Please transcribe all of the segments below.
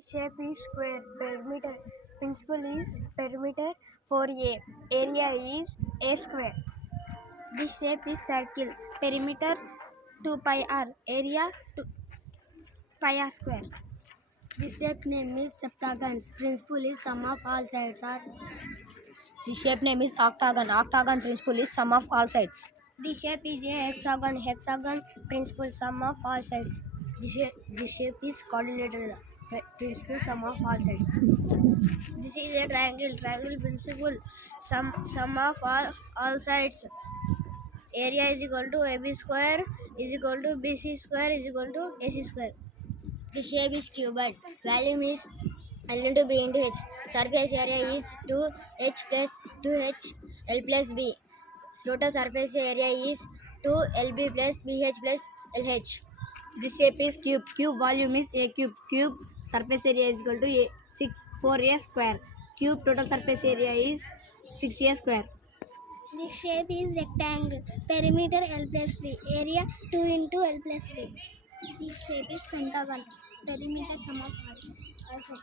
Shape is square. Perimeter. Principle is perimeter 4a. Area is a square. This shape is circle. Perimeter 2 pi r. Area 2 pi r square. This shape name is septagon. Principle is sum of all sides are. The shape name is octagon. Octagon principle is sum of all sides. The shape is a hexagon. Hexagon principle sum of all sides. This shape is quadrilateral. Principle sum of all sides. This is a triangle. Triangle principle sum of all sides. Area is equal to AB square is equal to BC square is equal to AC square. The shape is cuboid. Volume is L into B into H. Surface area is 2H plus 2H L plus B. Total surface area is 2LB plus BH plus LH. The shape is cube. Cube volume is A cube. Cube surface area is equal to 4A square. Cube total surface area is 6A square. This shape is rectangle. Perimeter L plus B. Area 2 into L plus B. This shape is pentagon. Perimeter sum of all sides.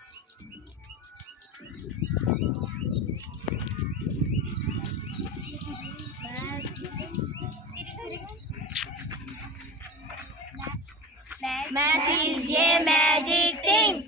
Math is a magic thing.